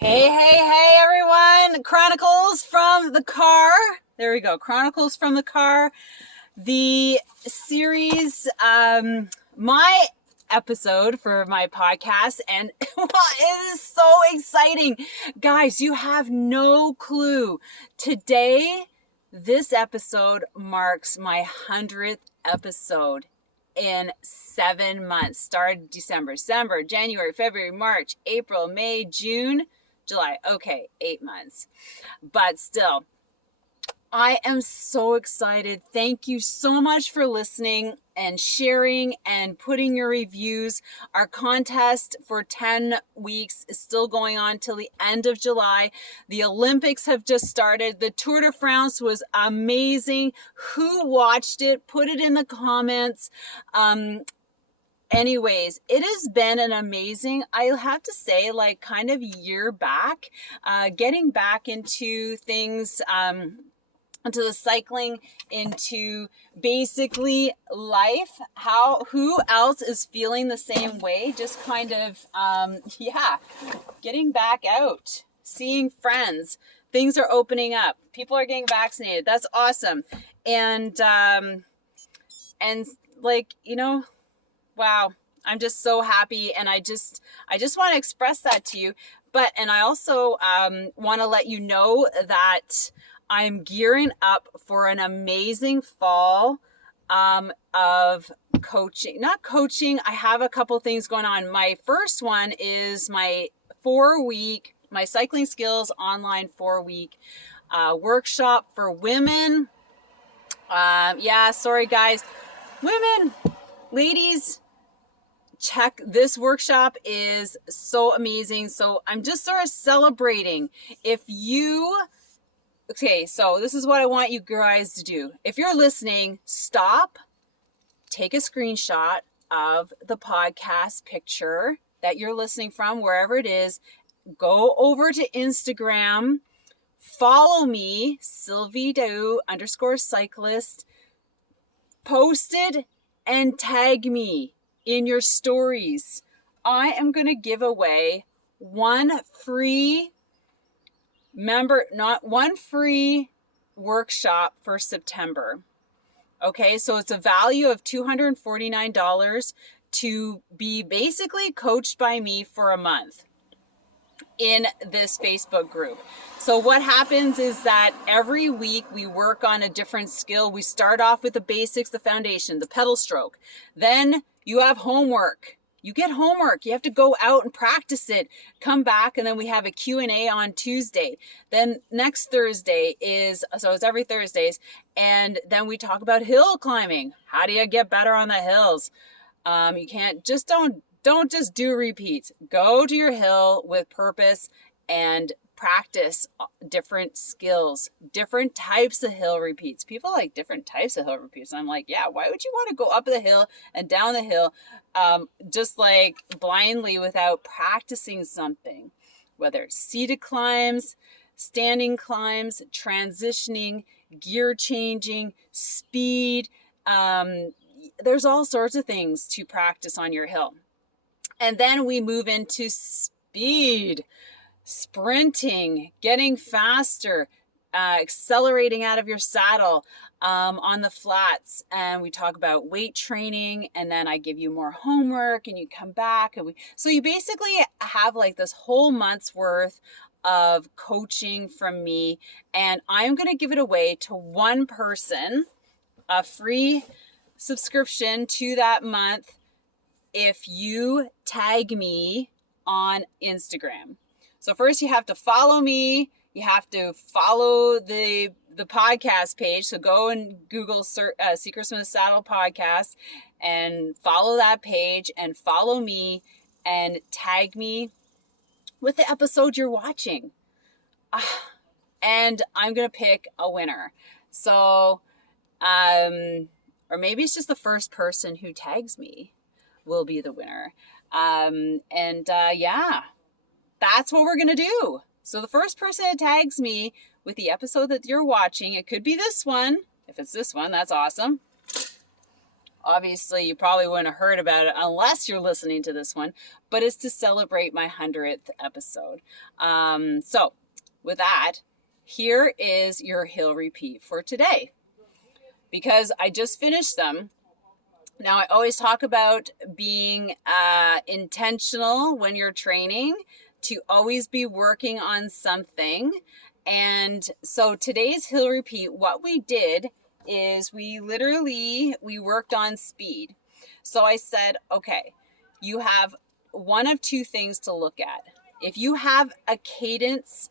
Hey, everyone. Chronicles from the Car. There we go. Chronicles from the Car. The series, my episode for my podcast, and it is so exciting. Guys, you have no clue. Today, this episode marks my 100th episode in 7 months. Started December, January, February, March, April, May, June, July. Okay, 8 months. But still, I am so excited. Thank you so much for listening and sharing and putting your reviews. Our contest for 10 weeks is still going on till the end of July. The Olympics have just started. The Tour de France was amazing. Who watched it? Put it in the comments. Anyways, it has been an amazing, I'll have to say, like kind of year back, getting back into things, into the cycling, into basically life, who else is feeling the same way, just kind of, getting back out, seeing friends, things are opening up, people are getting vaccinated, that's awesome, and like, wow, I'm just so happy, and I just want to express that to you. And I also want to let you know that I'm gearing up for an amazing fall of coaching. Not coaching, I have a couple things going on. My first one is my 4-week, my cycling skills online 4-week workshop for women. Sorry guys, women, ladies, check this workshop is so amazing. So I'm just sort of celebrating. So this is what I want you guys to do. If you're listening, stop, take a screenshot of the podcast picture that you're listening from, wherever it is, go over to Instagram, follow me, Sylvie D'Aoust _cyclist, post it and tag me in your stories. I am going to give away one free workshop for September. Okay, so it's a value of $249 to be basically coached by me for a month in this Facebook group. So what happens is that every week we work on a different skill. We start off with the basics, the foundation, the pedal stroke. Then you have homework. You get homework. You have to go out and practice it. Come back, and then we have a Q&A on Tuesday. Then next Thursday it's every Thursdays, and then we talk about hill climbing. How do you get better on the hills? You can't just don't just do repeats. Go to your hill with purpose and practice different skills, different types of hill repeats. People like different types of hill repeats. I'm like, yeah, why would you want to go up the hill and down the hill just like blindly without practicing something? Whether it's seated climbs, standing climbs, transitioning, gear changing, speed. There's all sorts of things to practice on your hill. And then we move into speed. Sprinting, getting faster, accelerating out of your saddle on the flats. And we talk about weight training, and then I give you more homework and you come back. So you basically have like this whole month's worth of coaching from me. And I'm going to give it away to one person, a free subscription to that month, if you tag me on Instagram. So first you have to follow me. You have to follow the podcast page. So go and Google Secrets from the Saddle podcast and follow that page and follow me and tag me with the episode you're watching. And I'm going to pick a winner. So, or maybe it's just the first person who tags me will be the winner. That's what we're going to do. So the first person that tags me with the episode that you're watching, it could be this one. If it's this one, that's awesome. obviously you probably wouldn't have heard about it unless you're listening to this one, but it's to celebrate my 100th episode. So with that, here is your hill repeat for today, because I just finished them. Now, I always talk about being intentional when you're training, to always be working on something. And so today's hill repeat, what we did is we worked on speed. So I said, okay, you have one of two things to look at. If you have a cadence,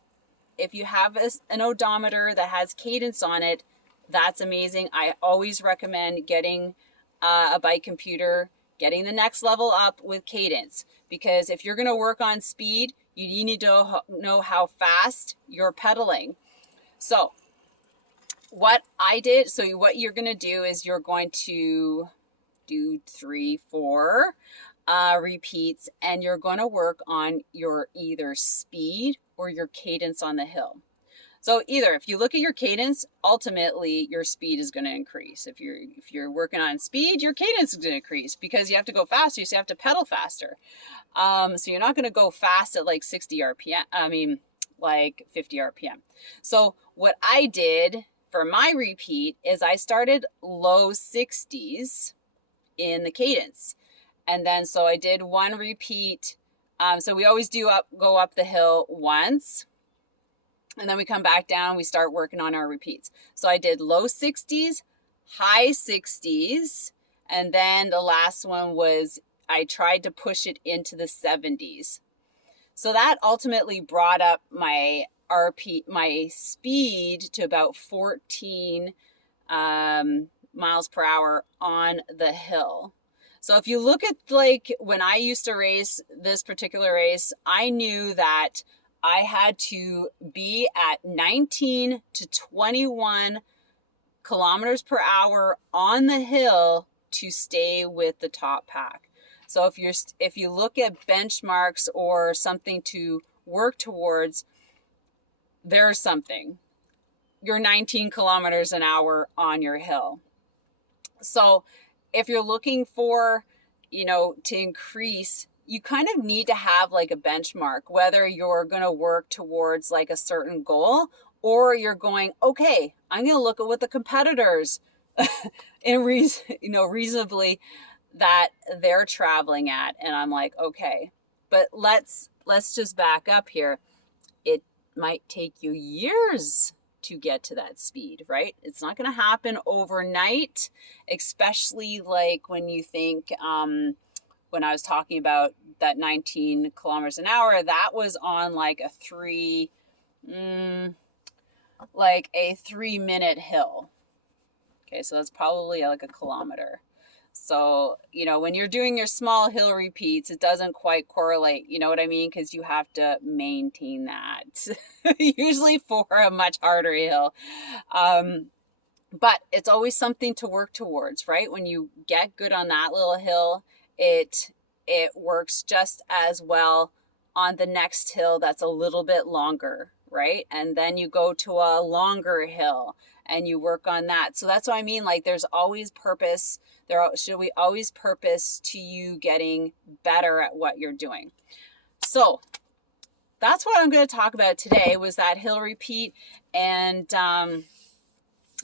if you have an odometer that has cadence on it, that's amazing. I always recommend getting a bike computer, getting the next level up with cadence, because if you're going to work on speed, you need to know how fast you're pedaling. So what I did, so what you're going to do is you're going to do 3-4 repeats, and you're going to work on your either speed or your cadence on the hill. So either, if you look at your cadence, ultimately your speed is going to increase. If you're working on speed, your cadence is going to increase because you have to go faster. So you have to pedal faster. So you're not going to go fast at like 60 RPM. Like 50 RPM. So what I did for my repeat is I started low 60s in the cadence. And then so I did one repeat. So we always go up the hill once. And then we come back down, we start working on our repeats. So I did low 60s, high 60s, and then the last one was I tried to push it into the 70s. So that ultimately brought up my speed to about 14 miles per hour on the hill. So if you look at like when I used to race this particular race, I knew that I had to be at 19 to 21 kilometers per hour on the hill to stay with the top pack. So if you look at benchmarks or something to work towards, there's something. You're 19 kilometers an hour on your hill. So if you're looking for, to increase, you kind of need to have like a benchmark, whether you're going to work towards like a certain goal or you're going, okay, I'm going to look at what the competitors reasonably that they're traveling at. And I'm like, okay, but let's just back up here. It might take you years to get to that speed, right? It's not going to happen overnight, especially like when you think, when I was talking about that 19 kilometers an hour, that was on like a 3-minute hill. Okay, so that's probably like a kilometer. So, when you're doing your small hill repeats, it doesn't quite correlate, you know what I mean? Because you have to maintain that, usually for a much harder hill. But it's always something to work towards, right? When you get good on that little hill, it works just as well on the next hill that's a little bit longer, right? And then you go to a longer hill and you work on that. So that's what I mean. Like there's always purpose. Should we always purpose to you getting better at what you're doing? So that's what I'm going to talk about today, was that hill repeat. And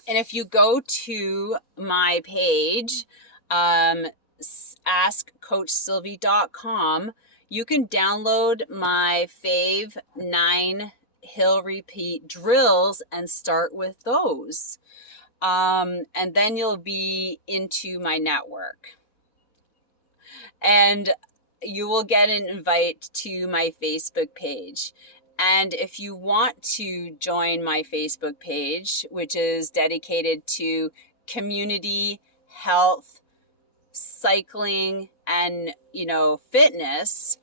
if you go to my page, askcoachsylvie.com, you can download my fave 9 hill repeat drills and start with those. And then you'll be into my network. And you will get an invite to my Facebook page. And if you want to join my Facebook page, which is dedicated to community, health, cycling, and fitness,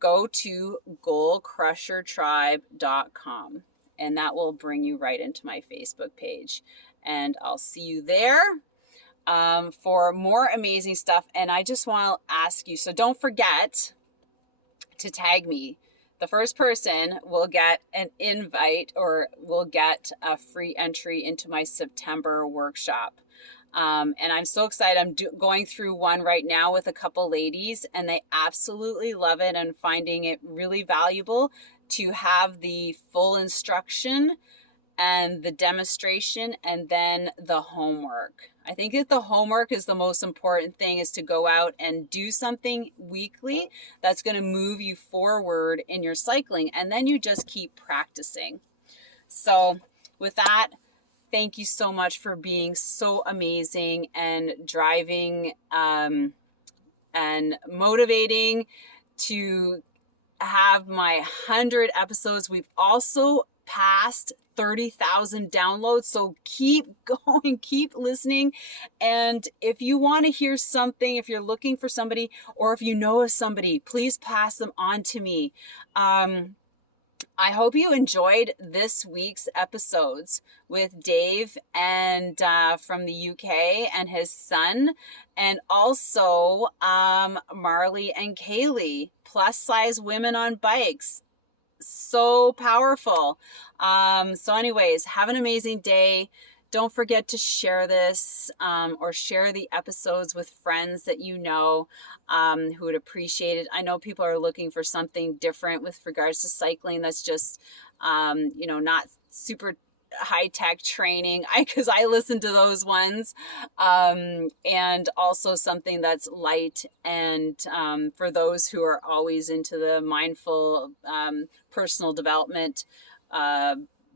go to goalcrushertribe.com, and that will bring you right into my Facebook page. And I'll see you there for more amazing stuff. And I just want to ask you, so don't forget to tag me. The first person will get an invite or will get a free entry into my September workshop. And I'm so excited. I'm going through one right now with a couple ladies, and they absolutely love it and finding it really valuable to have the full instruction and the demonstration and then the homework. I think that the homework is the most important thing, is to go out and do something weekly that's going to move you forward in your cycling, and then you just keep practicing. So with that, thank you so much for being so amazing and driving and motivating to have my 100 episodes. We've also passed 30,000 downloads. So keep going, keep listening. And if you want to hear something, if you're looking for somebody, or if you know of somebody, please pass them on to me. I hope you enjoyed this week's episodes with Dave and from the UK and his son, and also Marley and Kaylee, plus size women on bikes. So powerful. So anyways, have an amazing day. Don't forget to share this or share the episodes with friends that you know who would appreciate it. I know people are looking for something different with regards to cycling that's just, not super high-tech training, because I listen to those ones, and also something that's light, and for those who are always into the mindful personal development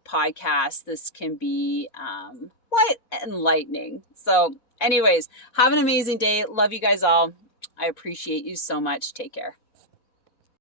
podcast, this can be quite enlightening. So anyways, have an amazing day. Love you guys all. I appreciate you so much. Take care.